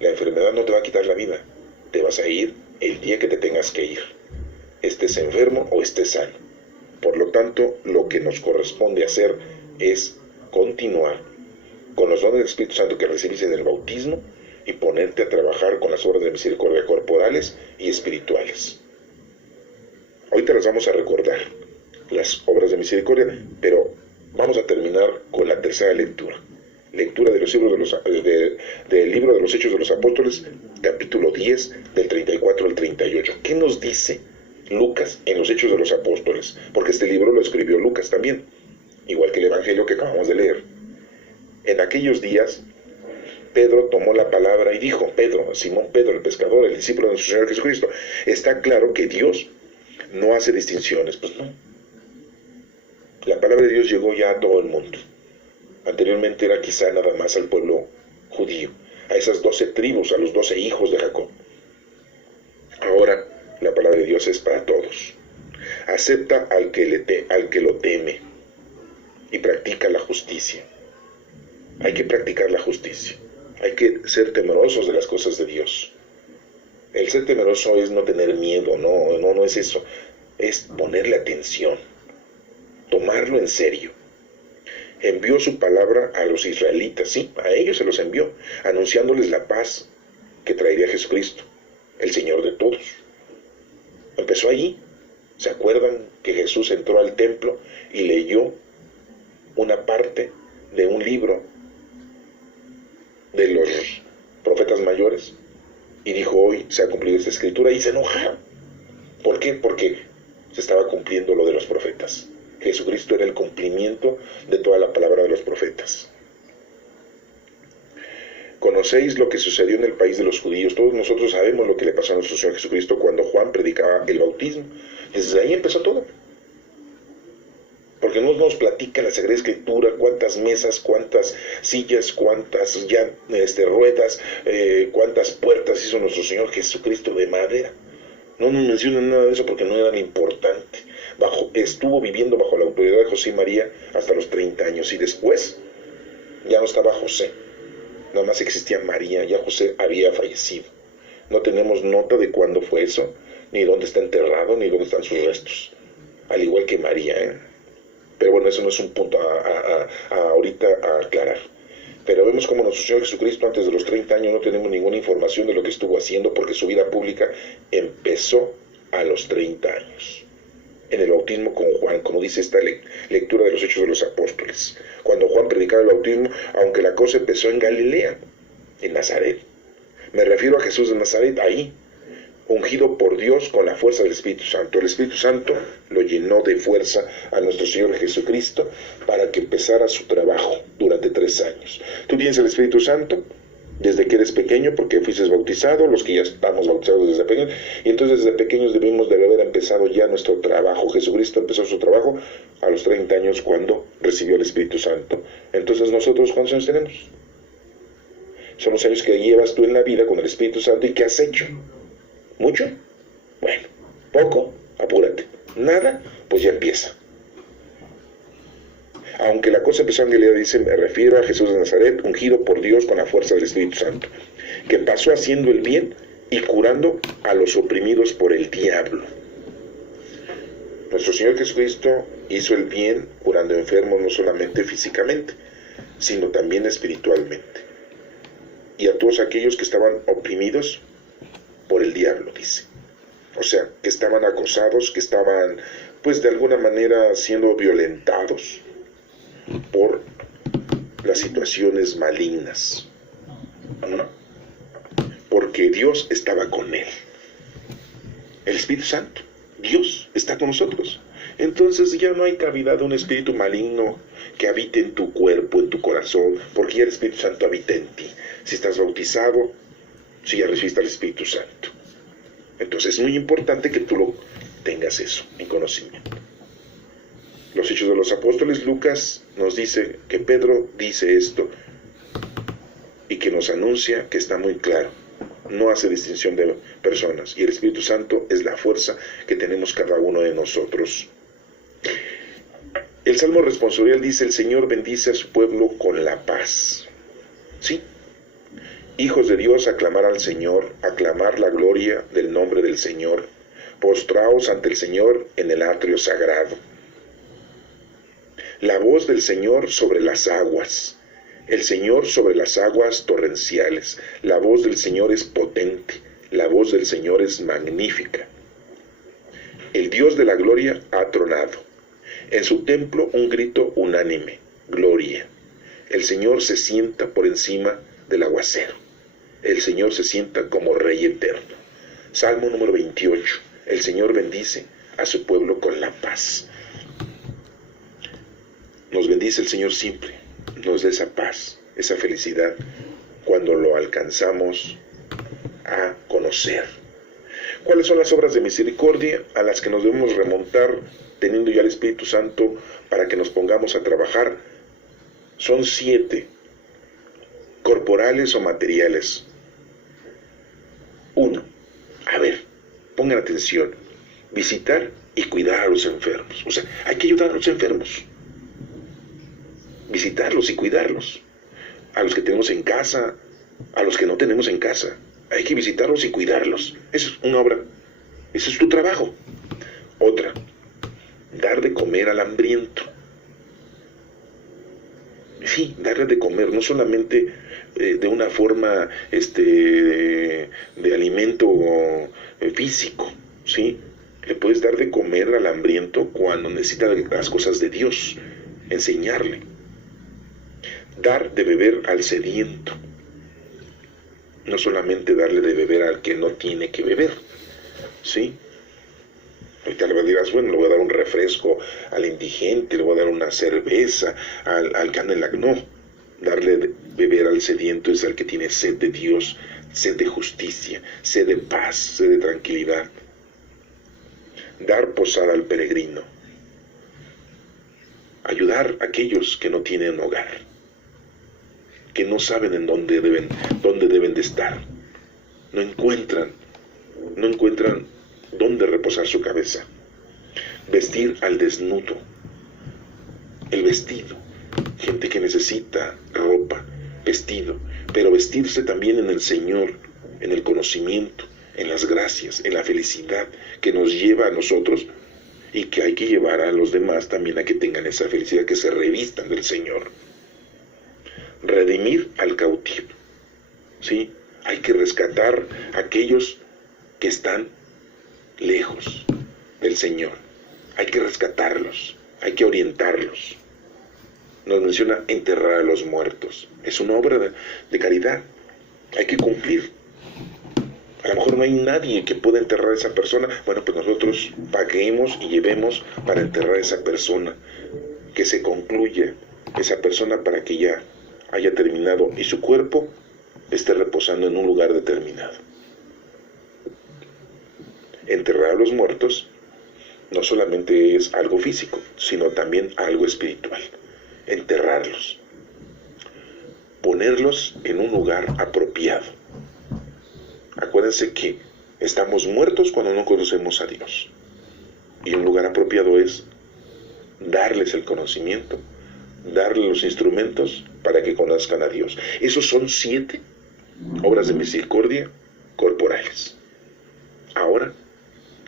la enfermedad no te va a quitar la vida. Te vas a ir el día que te tengas que ir, estés enfermo o estés sano. Por lo tanto, lo que nos corresponde hacer es continuar con los dones del Espíritu Santo que recibiste en el bautismo y ponerte a trabajar con las obras de misericordia corporales y espirituales. Ahorita las vamos a recordar, las obras de misericordia, pero vamos a terminar con la tercera lectura. Lectura de los libros del libro de los Hechos de los Apóstoles, capítulo 10, del 34 al 38. ¿Qué nos dice Lucas en los Hechos de los Apóstoles? Porque este libro lo escribió Lucas también, igual que el Evangelio que acabamos de leer. En aquellos días, Pedro tomó la palabra y dijo, Simón Pedro, el pescador, el discípulo de nuestro Señor Jesucristo, está claro que Dios no hace distinciones. Pues no. La palabra de Dios llegó ya a todo el mundo. Anteriormente era quizá nada más al pueblo judío, a esas 12 tribus, a los 12 hijos de Jacob. Ahora la palabra de Dios es para todos. Acepta al que lo teme y practica la justicia. Hay que practicar la justicia. Hay que ser temerosos de las cosas de Dios. El ser temeroso es no tener miedo, no es eso. Es ponerle atención, tomarlo en serio. Envió su palabra a los israelitas, sí, a ellos se los envió, anunciándoles la paz que traería Jesucristo, el Señor de todos. Empezó allí. ¿Se acuerdan que Jesús entró al templo y leyó una parte de un libro de los profetas mayores? Y dijo, hoy se ha cumplido esta escritura, y se enojaron. ¿Por qué? Porque se estaba cumpliendo lo de los profetas. Jesucristo era el cumplimiento de toda la palabra de los profetas. Conocéis lo que sucedió en el país de los judíos. Todos nosotros sabemos lo que le pasó a nuestro Señor Jesucristo cuando Juan predicaba el bautismo. Desde ahí empezó todo. Porque no nos platica la Sagrada Escritura cuántas mesas, cuántas sillas, cuántas ruedas, cuántas puertas hizo nuestro Señor Jesucristo de madera. No nos mencionan nada de eso porque no era tan importante. Estuvo viviendo bajo la autoridad de José y María hasta los 30 años y después ya no estaba José, nada más existía María, ya José había fallecido. No tenemos nota de cuándo fue eso, ni dónde está enterrado, ni dónde están sus restos, al igual que María, Pero bueno, eso no es un punto ahorita a aclarar. Pero vemos como nuestro Señor Jesucristo antes de los 30 años no tenemos ninguna información de lo que estuvo haciendo, porque su vida pública empezó a los 30 años. En el bautismo con Juan, como dice esta lectura de los Hechos de los Apóstoles. Cuando Juan predicaba el bautismo, aunque la cosa empezó en Galilea, en Nazaret. Me refiero a Jesús de Nazaret, ahí, ungido por Dios con la fuerza del Espíritu Santo. El Espíritu Santo lo llenó de fuerza a nuestro Señor Jesucristo para que empezara su trabajo durante 3 años. Tú tienes el Espíritu Santo desde que eres pequeño, porque fuiste bautizado, los que ya estamos bautizados desde pequeños, y entonces desde pequeños debemos de haber empezado ya nuestro trabajo. Jesucristo empezó su trabajo a los 30 años cuando recibió el Espíritu Santo. Entonces nosotros, ¿cuántos años tenemos? Son los años que llevas tú en la vida con el Espíritu Santo. ¿Y qué has hecho? ¿Mucho? Bueno, poco, apúrate. Nada, pues ya empieza. Aunque la cosa empezó en Galilea, dice, me refiero a Jesús de Nazaret, ungido por Dios con la fuerza del Espíritu Santo, que pasó haciendo el bien y curando a los oprimidos por el diablo. Nuestro Señor Jesucristo hizo el bien curando enfermos no solamente físicamente, sino también espiritualmente. Y a todos aquellos que estaban oprimidos por el diablo, dice. O sea, que estaban acosados, que estaban, pues de alguna manera siendo violentados por las situaciones malignas. Porque Dios estaba con él. El Espíritu Santo, Dios está con nosotros. Entonces ya no hay cabida de un espíritu maligno que habite en tu cuerpo, en tu corazón, porque ya el Espíritu Santo habita en ti. Si estás bautizado, si ya recibiste al Espíritu Santo. Entonces es muy importante que tú lo tengas eso en conocimiento. Los Hechos de los Apóstoles, Lucas nos dice que Pedro dice esto y que nos anuncia que está muy claro no hace distinción de personas, y el Espíritu Santo es la fuerza que tenemos cada uno de nosotros. El Salmo responsorial dice: el Señor bendice a su pueblo con la paz. ¿Sí? Hijos de Dios, aclamar al Señor, aclamar la gloria del nombre del Señor, postraos ante el Señor en el atrio sagrado. La voz del Señor sobre las aguas, el Señor sobre las aguas torrenciales. La voz del Señor es potente, la voz del Señor es magnífica. El Dios de la gloria ha tronado. En su templo un grito unánime: gloria. El Señor se sienta por encima del aguacero. El Señor se sienta como Rey eterno. Salmo número 28. El Señor bendice a su pueblo con la paz. Nos bendice el Señor siempre, nos da esa paz, esa felicidad, cuando lo alcanzamos a conocer. ¿Cuáles son las obras de misericordia a las que nos debemos remontar teniendo ya el Espíritu Santo para que nos pongamos a trabajar? Son 7, corporales o materiales. 1. A ver, pongan atención. Visitar y cuidar a los enfermos. O sea, hay que ayudar a los enfermos. Visitarlos y cuidarlos. A los que tenemos en casa, a los que no tenemos en casa. Hay que visitarlos y cuidarlos. Esa es una obra. Ese es tu trabajo. Otra, dar de comer al hambriento. Sí, darle de comer, no solamente de una forma de alimento físico, ¿sí? Le puedes dar de comer al hambriento cuando necesita las cosas de Dios, enseñarle. Dar de beber al sediento, no solamente darle de beber al que no tiene que beber, ¿sí? Ahorita le dirás, bueno, le voy a dar un refresco al indigente, le voy a dar una cerveza al que anda en la... No, darle de beber al sediento es al que tiene sed de Dios, sed de justicia, sed de paz, sed de tranquilidad. Dar posada al peregrino. Ayudar a aquellos que no tienen hogar, que no saben en dónde deben de estar. No encuentran dónde reposar su cabeza. Vestir al desnudo. El vestido. Gente que necesita ropa, vestido, pero vestirse también en el Señor, en el conocimiento, en las gracias, en la felicidad que nos lleva a nosotros y que hay que llevar a los demás también a que tengan esa felicidad, que se revistan del Señor. Redimir al cautivo. ¿Sí? Hay que rescatar a aquellos que están lejos del Señor. Hay que rescatarlos, hay que orientarlos. Nos menciona enterrar a los muertos. Es una obra de caridad. Hay que cumplir. A lo mejor no hay nadie que pueda enterrar a esa persona. Bueno, pues nosotros paguemos y llevemos para enterrar a esa persona. Que se concluya esa persona para que ya haya terminado y su cuerpo esté reposando en un lugar determinado. Enterrar a los muertos no solamente es algo físico, sino también algo espiritual. Enterrarlos. Ponerlos en un lugar apropiado. Acuérdense que estamos muertos cuando no conocemos a Dios. Y un lugar apropiado es darles el conocimiento, darles los instrumentos para que conozcan a Dios. Esos son 7 obras de misericordia corporales. Ahora,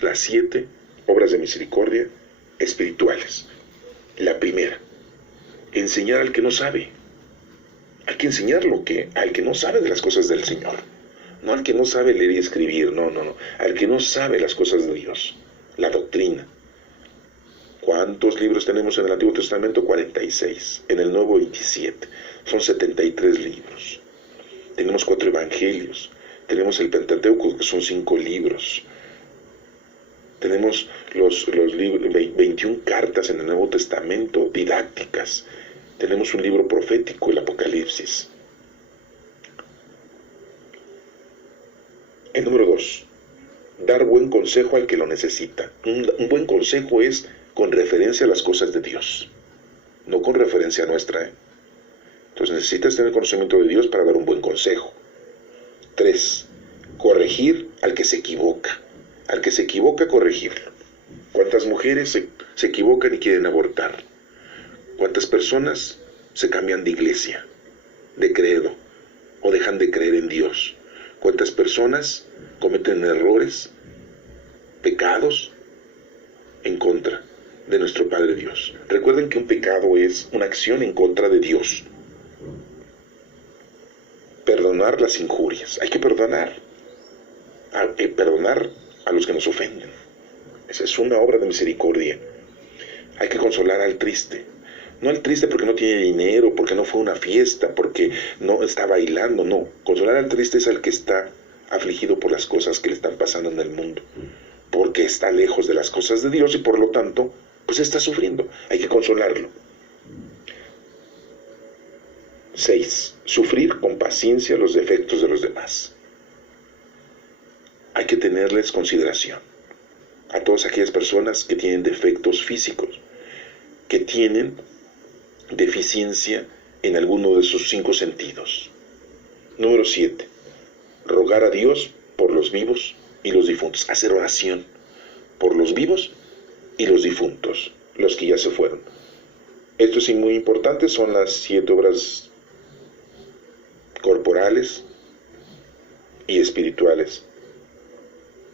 las 7 obras de misericordia espirituales. La primera, enseñar al que no sabe. Hay que enseñar al que no sabe de las cosas del Señor. No al que no sabe leer y escribir, no. Al que no sabe las cosas de Dios, la doctrina. ¿Cuántos libros tenemos en el Antiguo Testamento? 46. En el Nuevo, 27. Son 73 libros. Tenemos 4 evangelios. Tenemos el Pentateuco, que son 5 libros. Tenemos los libros, 21 cartas en el Nuevo Testamento, didácticas. Tenemos un libro profético, el Apocalipsis. El número 2, dar buen consejo al que lo necesita. Un buen consejo es con referencia a las cosas de Dios, no con referencia a nuestra. Entonces necesitas tener conocimiento de Dios para dar un buen consejo. 3, corregir al que se equivoca. Al que se equivoca, corregirlo. ¿Cuántas mujeres se equivocan y quieren abortar? ¿Cuántas personas se cambian de iglesia, de credo, o dejan de creer en Dios? ¿Cuántas personas cometen errores, pecados en contra de nuestro Padre Dios? Recuerden que un pecado es una acción en contra de Dios. Perdonar las injurias. Hay que perdonar. Perdonar a los que nos ofenden. Esa es una obra de misericordia. Hay que consolar al triste. No al triste porque no tiene dinero, porque no fue a una fiesta, porque no está bailando, no. Consolar al triste es al que está afligido por las cosas que le están pasando en el mundo, porque está lejos de las cosas de Dios y por lo tanto, pues está sufriendo. Hay que consolarlo. 6. Sufrir con paciencia los defectos de los demás. Hay que tenerles consideración a todas aquellas personas que tienen defectos físicos, que tienen deficiencia en alguno de sus 5 sentidos. Número 7. Rogar a Dios por los vivos y los difuntos. Hacer oración por los vivos y los difuntos, los que ya se fueron. Esto es muy importante, son las 7 obras corporales y espirituales.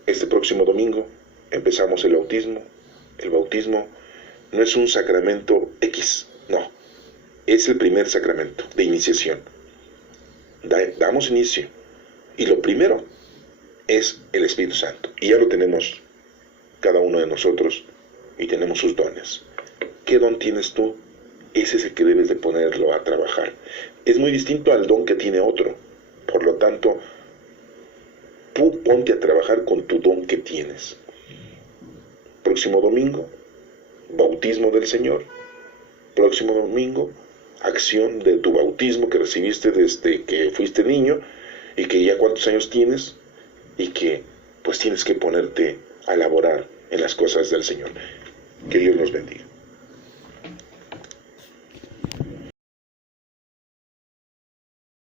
Este próximo domingo empezamos el bautismo. El bautismo no es un sacramento X, no. Es el primer sacramento de iniciación. Damos inicio. Y lo primero es el Espíritu Santo. Y ya lo tenemos cada uno de nosotros y tenemos sus dones. ¿Qué don tienes tú? Ese es el que debes de ponerlo a trabajar. Es muy distinto al don que tiene otro. Por lo tanto, tú ponte a trabajar con tu don que tienes. Próximo domingo, bautismo del Señor. Próximo domingo, acción de tu bautismo que recibiste desde que fuiste niño y que ya cuántos años tienes y que pues tienes que ponerte a laborar en las cosas del Señor. Que Dios nos bendiga.